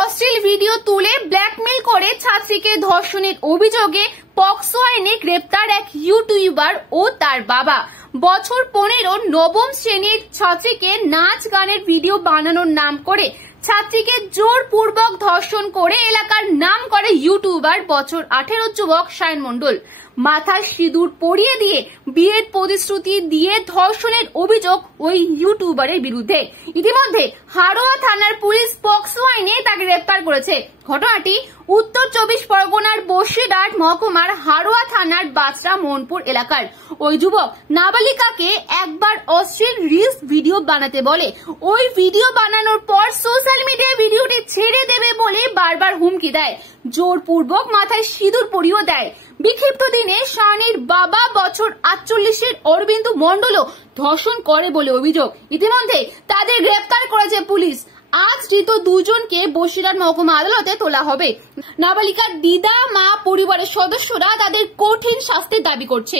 অশ্লীল ভিডিও তুলে ব্ল্যাকমেল করে ছাত্রীকে ধর্ষণের অভিযোগে পক্সো আইনে গ্রেপ্তার এক ইউটিউবার ও তার বাবা। বছর 15 নবম শ্রেণীর ছাত্রীকে নাচ গানের ভিডিও বানানোর নাম করে ছাত্রীকে জোরপূর্বক ধর্ষণ করে এলাকার নাম করে ইউটিউবার বছর 18 যুবক সায়ন মণ্ডল। মাথায় সিঁদুর পরিয়ে দিয়ে বিয়ের প্রতিশ্রুতি দিয়ে ধর্ষণের অভিযোগ ওই ইউটিউবারের বিরুদ্ধে। ইতিমধ্যে হারোয়া থানার পুলিশ পক্সো আইনে তাকে গ্রেপ্তার করেছে। ঘটনাটি উত্তর 24 পরগনার বসিরহাট মহকুমার হারোয়া থানার বাচরা মোহনপুর এলাকার। ওই যুবক নাবালিকাকে একবার অশ্লীল রিলস ভিডিও বানাতে বলে। ওই ভিডিও বানানোর পর সোশ্যাল মিডিয়ায় ভিডিওটি ছেড়ে দেবে বলে বারবার হুমকি দেয়, জোরপূর্বক মাথায় সিঁদুর পরিয়েও দেয়। বিক্ষিপ্ত দিনে সায়নের বাবা বছর 48 অরবিন্দ মণ্ডলও ধর্ষণ করে বলে অভিযোগ। ইতিমধ্যে তাদের গ্রেপ্তার করেছে পুলিশ। আজ ধৃত দুজনকে বসিরহাট মহকুমা আদালতে তোলা হবে। নাবালিকার দিদা, মা, পরিবারের সদস্যরা তাদের কঠিন শাস্তির দাবি করছে।